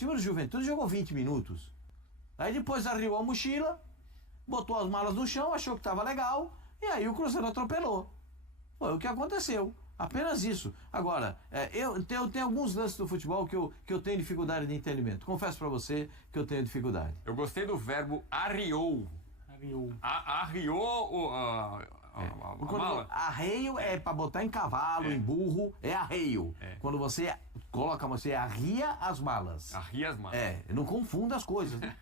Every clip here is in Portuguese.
time do Juventude jogou 20 minutos. Aí depois arriou a mochila, botou as malas no chão, achou que estava legal, e aí o Cruzeiro atropelou. Foi o que aconteceu. Apenas isso. Agora, eu tenho alguns lances do futebol que eu tenho dificuldade de entendimento. Confesso pra você que eu tenho dificuldade. Eu gostei do verbo arriou. Arriou a mala? Arreio é pra botar em cavalo, em burro, é arreio. Quando você arria as malas. Arria as malas. Não confunda as coisas, né?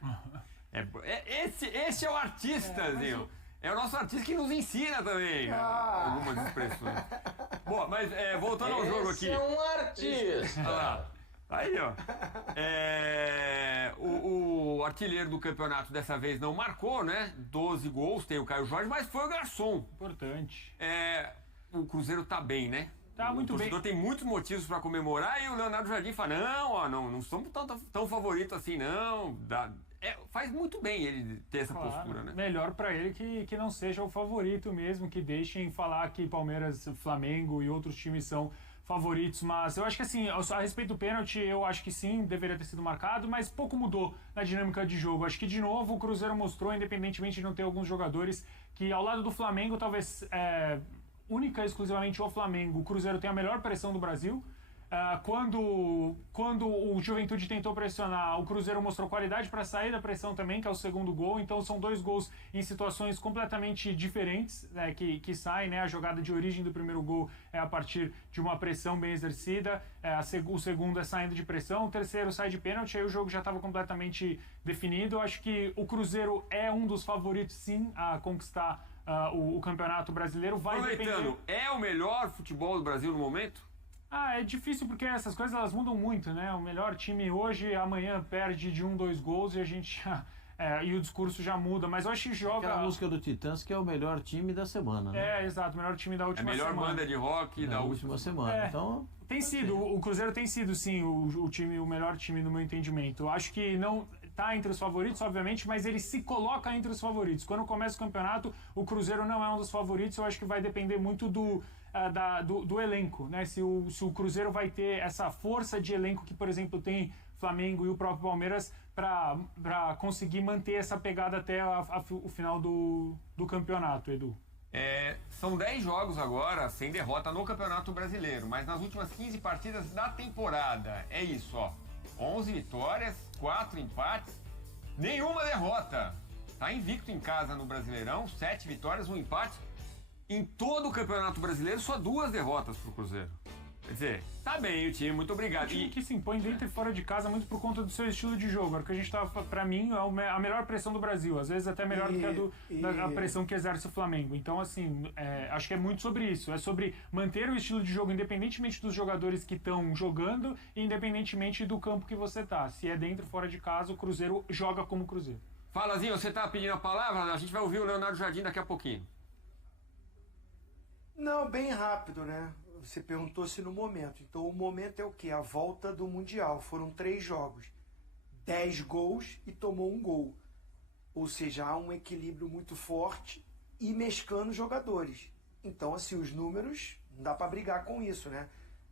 Esse é o artista, Zinho. É o nosso artista que nos ensina também algumas expressões. Bom, mas voltando ao jogo aqui. Esse é um artista. Olha lá. Aí, ó. O artilheiro do campeonato dessa vez não marcou, né? 12 gols, tem o Caio Jorge, mas foi o garçom. Importante. O Cruzeiro tá bem, né? Tá muito bem. O torcedor tem muitos motivos para comemorar e o Leonardo Jardim fala, não somos tão favoritos assim, não. Faz muito bem ele ter essa postura, né? Melhor pra ele que não seja o favorito mesmo, que deixem falar que Palmeiras, Flamengo e outros times são favoritos, mas eu acho que assim, a respeito do pênalti, eu acho que sim, deveria ter sido marcado, mas pouco mudou na dinâmica de jogo. Acho que de novo o Cruzeiro mostrou, independentemente de não ter alguns jogadores, que ao lado do Flamengo, talvez única e exclusivamente o Flamengo, o Cruzeiro tem a melhor pressão do Brasil. Quando o Juventude tentou pressionar, o Cruzeiro mostrou qualidade para sair da pressão também, que é o segundo gol. Então são dois gols em situações completamente diferentes, né, que saem, né? A jogada de origem do primeiro gol é a partir de uma pressão bem exercida, o segundo é saindo de pressão, o terceiro sai de pênalti, aí o jogo já estava completamente definido. Eu acho que o Cruzeiro é um dos favoritos sim a conquistar o Campeonato Brasileiro. Aproveitando, é o melhor futebol do Brasil no momento? É difícil porque essas coisas elas mudam muito, né? O melhor time hoje, amanhã perde de 1-2 gols e a gente já... e o discurso já muda, mas eu acho que joga... Aquela música do Titãs que é o melhor time da semana, né? Exato, o melhor time da última semana. A melhor banda de rock da última semana. Então... Tem sido, o Cruzeiro tem sido sim o melhor time no meu entendimento. Eu acho que não tá entre os favoritos, obviamente, mas ele se coloca entre os favoritos. Quando começa o campeonato, o Cruzeiro não é um dos favoritos. Eu acho que vai depender muito do elenco, né? Se o Cruzeiro vai ter essa força de elenco que, por exemplo, tem Flamengo e o próprio Palmeiras para conseguir manter essa pegada até o final do campeonato, Edu. São 10 jogos agora sem derrota no Campeonato Brasileiro, mas nas últimas 15 partidas da temporada, é isso, ó, 11 vitórias, 4 empates, nenhuma derrota. Tá invicto em casa no Brasileirão, 7 vitórias, 1 empate. Em todo o Campeonato Brasileiro, só 2 derrotas pro Cruzeiro. Quer dizer, tá bem o time, muito obrigado. O time que se impõe dentro e fora de casa muito por conta do seu estilo de jogo. Era o que a gente tava, pra mim, é a melhor pressão do Brasil. Às vezes até melhor do que a pressão que exerce o Flamengo. Então, assim, acho que é muito sobre isso. É sobre manter o estilo de jogo independentemente dos jogadores que estão jogando e independentemente do campo que você tá. Se é dentro ou fora de casa, o Cruzeiro joga como Cruzeiro. Fala, Zinho, você tá pedindo a palavra? A gente vai ouvir o Leonardo Jardim daqui a pouquinho. Não, bem rápido, né? Você perguntou se no momento. Então o momento é o quê? A volta do Mundial. Foram 3 jogos. 10 gols e tomou 1 gol. Ou seja, há um equilíbrio muito forte e mesclando jogadores. Então, assim, os números, não dá para brigar com isso, né?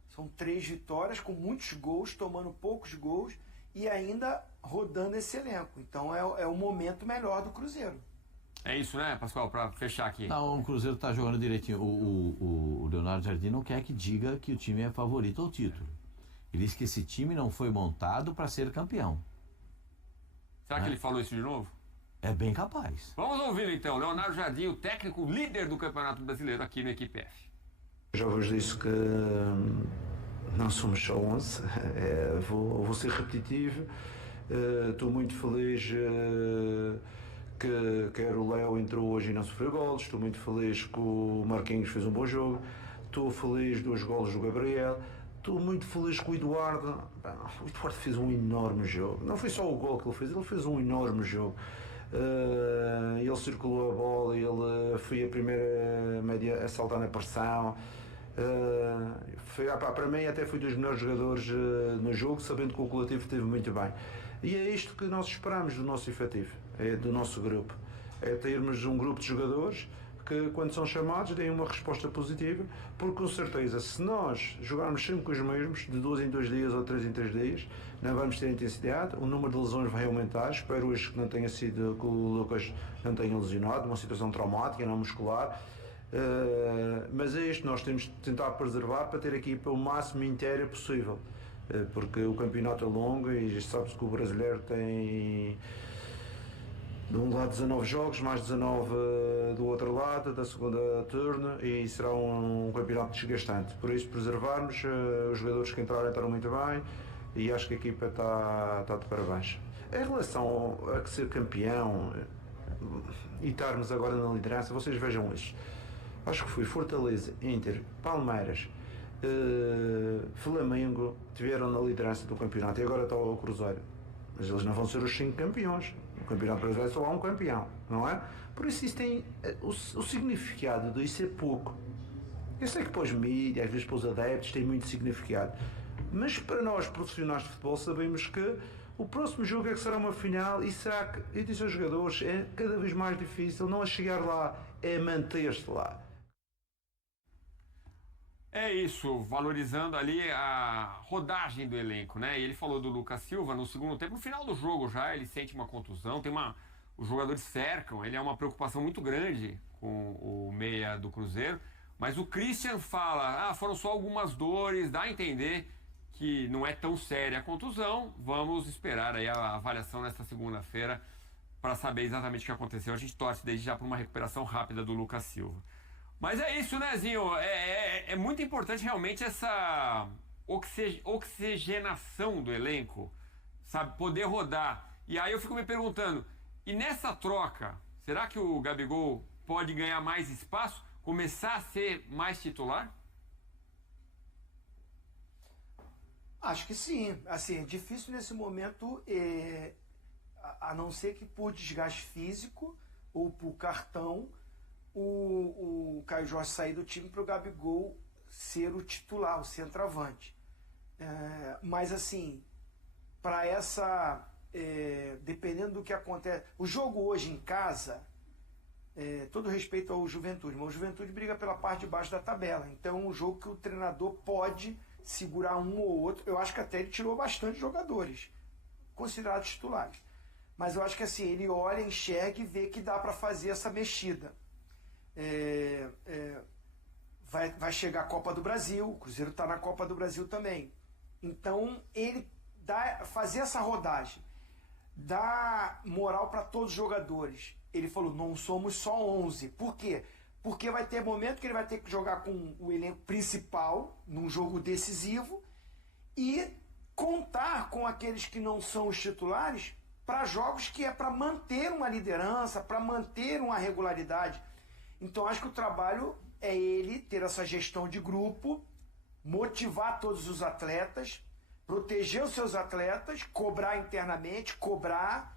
São 3 vitórias com muitos gols, tomando poucos gols e ainda rodando esse elenco. Então é o momento melhor do Cruzeiro. É isso, né, Pascoal, para fechar aqui. Não, o Cruzeiro tá jogando direitinho. O Leonardo Jardim não quer que diga que o time é favorito ao título. Ele diz que esse time não foi montado para ser campeão. Será que ele falou isso de novo? É bem capaz. Vamos ouvir então, Leonardo Jardim, o técnico líder do Campeonato Brasileiro aqui no Equipe F. Já vos disse que não somos só 11, vou ser repetitivo, estou muito feliz que quer o Léo entrou hoje e não sofreu golos, estou muito feliz que o Marquinhos fez um bom jogo, estou feliz dos golos do Gabriel, estou muito feliz com o Eduardo. O Eduardo fez um enorme jogo, não foi só o gol que ele fez um enorme jogo. Ele circulou a bola, ele foi a primeira média a saltar na pressão. Para mim até foi dos melhores jogadores no jogo, sabendo que o coletivo esteve muito bem. E é isto que nós esperamos do nosso efetivo, do nosso grupo, é termos um grupo de jogadores que quando são chamados deem uma resposta positiva, porque com certeza se nós jogarmos sempre com os mesmos, de 2 em 2 dias ou 3 em 3 dias, não vamos ter intensidade, o número de lesões vai aumentar. Espero hoje que não tenha sido, que o Lucas não tenha lesionado, uma situação traumática, não muscular. Mas é isto, nós temos de tentar preservar para ter a equipa o máximo inteira possível, porque o campeonato é longo e sabe-se que o brasileiro tem de um lado 19 jogos, mais 19 do outro lado, da segunda turno, e será um campeonato desgastante. Por isso, preservarmos, os jogadores que entraram muito bem, e acho que a equipa está de parabéns. Em relação a ser campeão e estarmos agora na liderança, vocês vejam isto. Acho que foi Fortaleza, Inter, Palmeiras, Flamengo tiveram na liderança do campeonato e agora está o Cruzeiro. Mas eles não vão ser os 5 campeões. No campeonato brasileiro só há um campeão, não é? Por isso tem o significado disso é pouco. Eu sei que para os mídias, às vezes para os adeptos, tem muito significado. Mas para nós profissionais de futebol sabemos que o próximo jogo é que será uma final e será que, eu disse aos jogadores, é cada vez mais difícil não é chegar lá, é manter-se lá. É isso, valorizando ali a rodagem do elenco, né? E ele falou do Lucas Silva no segundo tempo, no final do jogo já, ele sente uma contusão, os jogadores cercam, ele é uma preocupação muito grande com o meia do Cruzeiro, mas o Christian fala, foram só algumas dores, dá a entender que não é tão séria a contusão, vamos esperar aí a avaliação nesta segunda-feira para saber exatamente o que aconteceu. A gente torce desde já para uma recuperação rápida do Lucas Silva. Mas é isso, né, Zinho? É muito importante realmente essa oxigenação do elenco, sabe? Poder rodar. E aí eu fico me perguntando, e nessa troca, será que o Gabigol pode ganhar mais espaço? Começar a ser mais titular? Acho que sim. Assim, é difícil nesse momento, a não ser que por desgaste físico ou por cartão, o Caio Jorge sair do time para o Gabigol ser o titular, o centroavante. Mas assim, para dependendo do que acontece, o jogo hoje em casa, todo respeito ao Juventude, mas o Juventude briga pela parte de baixo da tabela, então é um jogo que o treinador pode segurar um ou outro. Eu acho que até ele tirou bastante jogadores considerados titulares, mas eu acho que assim, ele olha, enxerga e vê que dá para fazer essa mexida. Vai chegar a Copa do Brasil, o Cruzeiro está na Copa do Brasil também. Então ele fazer essa rodagem, dá moral para todos os jogadores. Ele falou, não somos só 11. Por quê? Porque vai ter momento que ele vai ter que jogar com o elenco principal num jogo decisivo e contar com aqueles que não são os titulares para jogos que é para manter uma liderança, para manter uma regularidade. Então acho que o trabalho é ele ter essa gestão de grupo, motivar todos os atletas, proteger os seus atletas, cobrar internamente, cobrar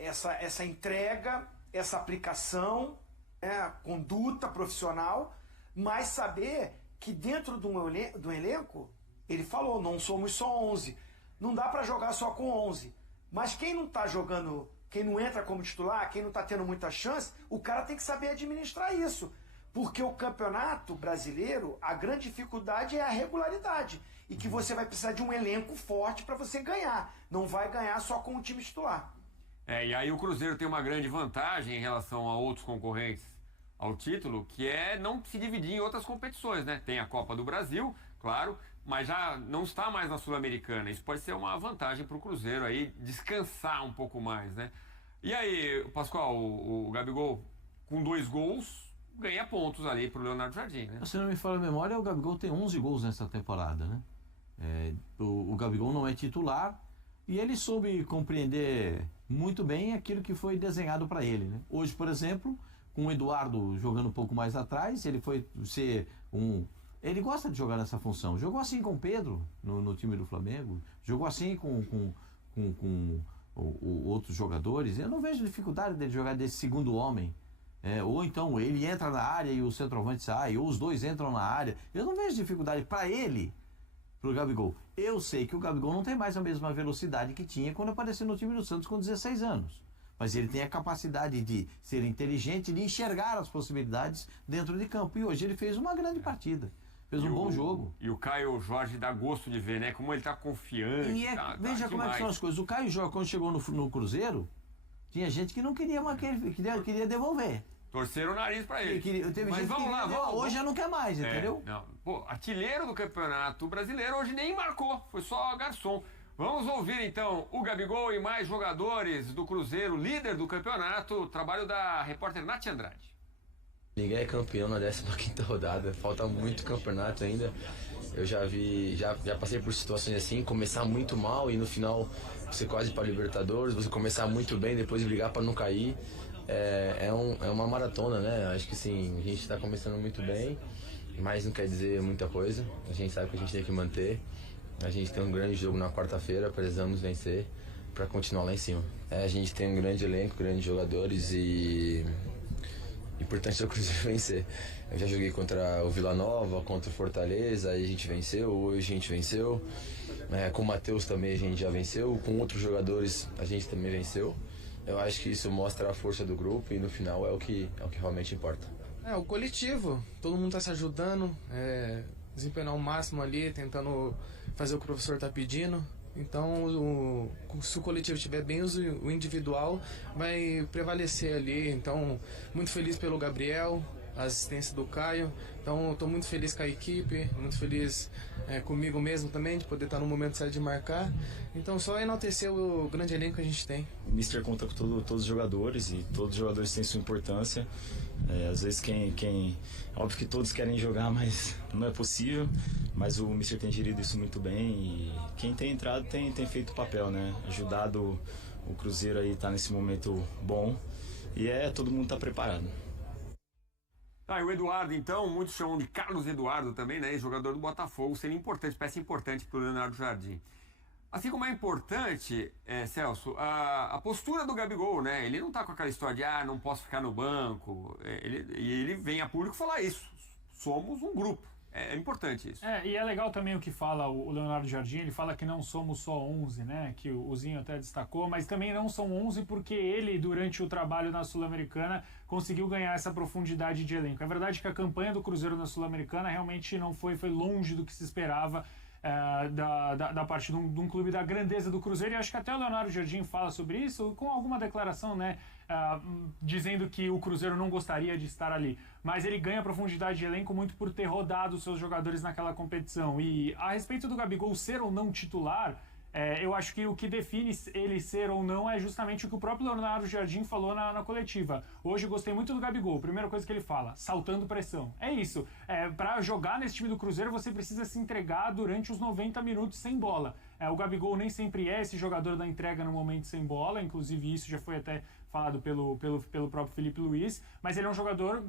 essa entrega, essa aplicação, conduta profissional, mas saber que dentro do elenco, ele falou, não somos só 11, não dá para jogar só com 11, mas quem não está jogando, quem não entra como titular, quem não está tendo muita chance, o cara tem que saber administrar isso. Porque o campeonato brasileiro, a grande dificuldade é a regularidade. E que você vai precisar de um elenco forte para você ganhar. Não vai ganhar só com o time titular. E aí o Cruzeiro tem uma grande vantagem em relação a outros concorrentes ao título, que é não se dividir em outras competições, né? Tem a Copa do Brasil, claro, mas já não está mais na Sul-Americana. Isso pode ser uma vantagem para o Cruzeiro aí descansar um pouco mais, né? E aí, Pascoal, o Gabigol com 2 gols ganha pontos ali para o Leonardo Jardim, né? Se não me falha a memória, o Gabigol tem 11 gols nessa temporada, né? O Gabigol não é titular e ele soube compreender muito bem aquilo que foi desenhado para ele, né? Hoje, por exemplo, com o Eduardo jogando um pouco mais atrás, ele foi ser ele gosta de jogar nessa função. Jogou assim com o Pedro no time do Flamengo, jogou assim com outros jogadores. Eu não vejo dificuldade dele jogar desse segundo homem. Ou então ele entra na área e o centroavante sai, ou os dois entram na área. Eu não vejo dificuldade para ele, pro Gabigol. Eu sei que o Gabigol não tem mais a mesma velocidade que tinha quando apareceu no time do Santos com 16 anos. Mas ele tem a capacidade de ser inteligente, de enxergar as possibilidades dentro de campo. E hoje ele fez uma grande partida. Fez um bom jogo. E o Caio Jorge dá gosto de ver, né? Como ele tá confiante. E veja como é que são as coisas. O Caio Jorge, quando chegou no Cruzeiro, tinha gente que não queria mais, queria devolver. Torceram o nariz pra ele. Teve Mas gente vamos lá, vamos. Hoje já não quer mais, entendeu? Não. Pô, artilheiro do Campeonato Brasileiro hoje nem marcou, foi só garçom. Vamos ouvir então o Gabigol e mais jogadores do Cruzeiro, líder do campeonato, o trabalho da repórter Nath Andrade. Ninguém é campeão na 15ª rodada, falta muito campeonato ainda. Eu já passei por situações assim, começar muito mal e no final você quase ir para Libertadores, você começar muito bem, depois brigar para não cair. É uma maratona, né? Acho que sim, a gente está começando muito bem, mas não quer dizer muita coisa. A gente sabe que a gente tem que manter. A gente tem um grande jogo na quarta-feira, precisamos vencer para continuar lá em cima. A gente tem um grande elenco, grandes jogadores e importante é o Cruzeiro vencer. Eu já joguei contra o Vila Nova, contra o Fortaleza, aí a gente venceu, hoje a gente venceu. Com o Matheus também a gente já venceu, com outros jogadores a gente também venceu. Eu acho que isso mostra a força do grupo e no final é o que realmente importa. O coletivo, todo mundo está se ajudando, desempenhar o máximo ali, tentando fazer o que o professor está pedindo. Então, se o coletivo estiver bem, o individual vai prevalecer ali. Então, muito feliz pelo Gabriel, a assistência do Caio. Então, estou muito feliz com a equipe, muito feliz comigo mesmo também, de poder estar no momento certo de marcar. Então, só enaltecer o grande elenco que a gente tem. O Mister conta com todos os jogadores e todos os jogadores têm sua importância. Às vezes óbvio que todos querem jogar, mas não é possível. Mas o Mister tem gerido isso muito bem e quem tem entrado tem feito o papel, né? Ajudado o Cruzeiro aí tá nesse momento bom e todo mundo tá preparado. E o Eduardo, então, muitos chamam de Carlos Eduardo também, né? Jogador do Botafogo, seria importante, peça importante para o Leonardo Jardim. Assim como é importante, Celso, a postura do Gabigol, né? Ele não tá com aquela história de, não posso ficar no banco. Ele vem a público falar isso. Somos um grupo. É importante isso. E é legal também o que fala o Leonardo Jardim, ele fala que não somos só 11, né? Que o Zinho até destacou, mas também não são 11 porque ele, durante o trabalho na Sul-Americana, conseguiu ganhar essa profundidade de elenco. É verdade que a campanha do Cruzeiro na Sul-Americana realmente não foi longe do que se esperava da parte de um clube da grandeza do Cruzeiro, e acho que até o Leonardo Jardim fala sobre isso, com alguma declaração, né? Dizendo que o Cruzeiro não gostaria de estar ali. Mas ele ganha profundidade de elenco muito por ter rodado os seus jogadores naquela competição. E a respeito do Gabigol ser ou não titular, eu acho que o que define ele ser ou não é justamente o que o próprio Leonardo Jardim falou na coletiva. Hoje gostei muito do Gabigol. Primeira coisa que ele fala, saltando pressão. É isso. Para jogar nesse time do Cruzeiro, você precisa se entregar durante os 90 minutos sem bola. O Gabigol nem sempre é esse jogador da entrega no momento sem bola. Inclusive, isso já foi até falado pelo próprio Felipe Luiz, mas ele é um jogador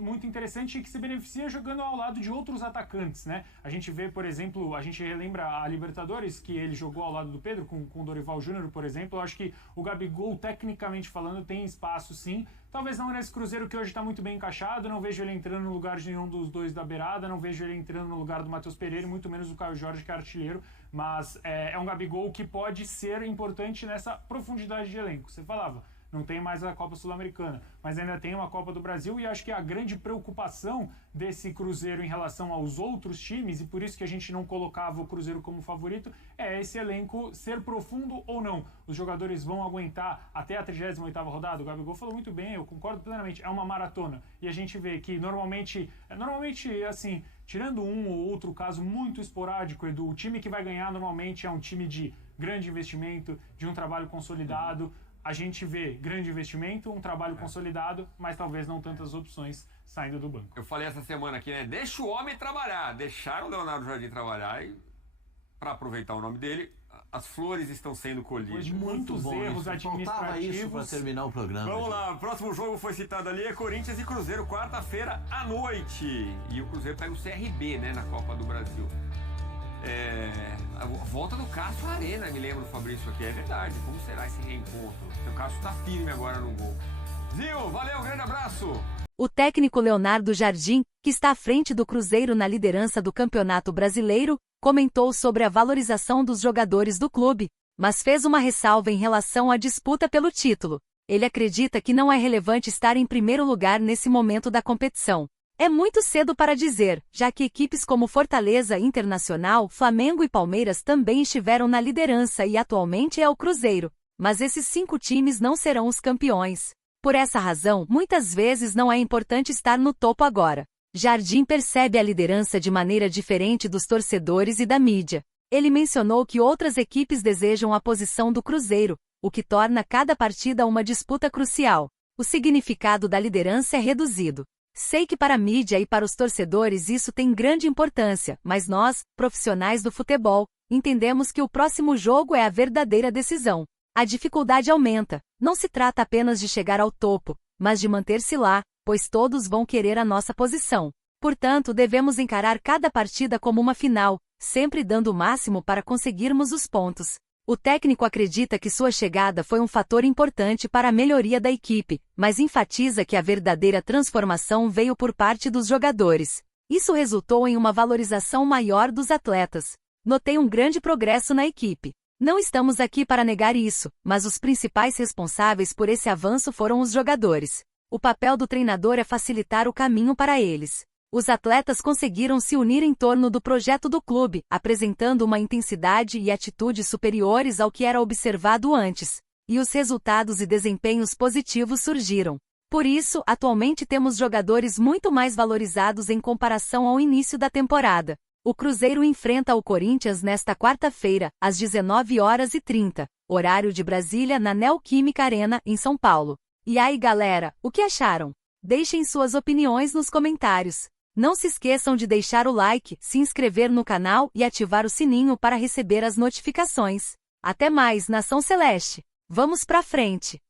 muito interessante e que se beneficia jogando ao lado de outros atacantes, né? A gente vê, por exemplo, a gente relembra a Libertadores, que ele jogou ao lado do Pedro, com o Dorival Júnior, por exemplo. Eu acho que o Gabigol, tecnicamente falando, tem espaço sim. Talvez não nesse Cruzeiro que hoje está muito bem encaixado, não vejo ele entrando no lugar de nenhum dos dois da beirada, não vejo ele entrando no lugar do Matheus Pereira, muito menos do Caio Jorge, que é artilheiro, mas é um Gabigol que pode ser importante nessa profundidade de elenco. Você falava, não tem mais a Copa Sul-Americana, mas ainda tem uma Copa do Brasil, e acho que a grande preocupação desse Cruzeiro em relação aos outros times, e por isso que a gente não colocava o Cruzeiro como favorito, é esse elenco ser profundo ou não. Os jogadores vão aguentar até a 38ª rodada? O Gabigol falou muito bem, eu concordo plenamente, é uma maratona, e a gente vê que normalmente assim, tirando um ou outro caso muito esporádico, Edu, o time que vai ganhar normalmente é um time de grande investimento, de um trabalho consolidado. A gente vê grande investimento, um trabalho consolidado, mas talvez não tantas opções saindo do banco. Eu falei essa semana aqui, né? Deixa o homem trabalhar. Deixaram o Leonardo Jardim trabalhar e, para aproveitar o nome dele, as flores estão sendo colhidas. Muitos erros administrativos. Faltava isso para terminar o programa. Vamos lá, o próximo jogo foi citado ali, é Corinthians e Cruzeiro, quarta-feira à noite. E o Cruzeiro pega o CRB, né, na Copa do Brasil. A volta do Cássio à Arena, me lembro, Fabrício, aqui, é verdade. Como será esse reencontro? O Cássio tá firme agora no gol. Zinho, valeu, grande abraço! O técnico Leonardo Jardim, que está à frente do Cruzeiro na liderança do Campeonato Brasileiro, comentou sobre a valorização dos jogadores do clube, mas fez uma ressalva em relação à disputa pelo título. Ele acredita que não é relevante estar em primeiro lugar nesse momento da competição. É muito cedo para dizer, já que equipes como Fortaleza, Internacional, Flamengo e Palmeiras também estiveram na liderança e atualmente é o Cruzeiro. Mas esses 5 times não serão os campeões. Por essa razão, muitas vezes não é importante estar no topo agora. Jardim percebe a liderança de maneira diferente dos torcedores e da mídia. Ele mencionou que outras equipes desejam a posição do Cruzeiro, o que torna cada partida uma disputa crucial. O significado da liderança é reduzido. Sei que para a mídia e para os torcedores isso tem grande importância, mas nós, profissionais do futebol, entendemos que o próximo jogo é a verdadeira decisão. A dificuldade aumenta. Não se trata apenas de chegar ao topo, mas de manter-se lá, pois todos vão querer a nossa posição. Portanto, devemos encarar cada partida como uma final, sempre dando o máximo para conseguirmos os pontos. O técnico acredita que sua chegada foi um fator importante para a melhoria da equipe, mas enfatiza que a verdadeira transformação veio por parte dos jogadores. Isso resultou em uma valorização maior dos atletas. Notei um grande progresso na equipe. Não estamos aqui para negar isso, mas os principais responsáveis por esse avanço foram os jogadores. O papel do treinador é facilitar o caminho para eles. Os atletas conseguiram se unir em torno do projeto do clube, apresentando uma intensidade e atitude superiores ao que era observado antes. E os resultados e desempenhos positivos surgiram. Por isso, atualmente temos jogadores muito mais valorizados em comparação ao início da temporada. O Cruzeiro enfrenta o Corinthians nesta quarta-feira, às 19h30, horário de Brasília, na Neoquímica Arena, em São Paulo. E aí, galera, o que acharam? Deixem suas opiniões nos comentários. Não se esqueçam de deixar o like, se inscrever no canal e ativar o sininho para receber as notificações. Até mais, Nação Celeste! Vamos pra frente!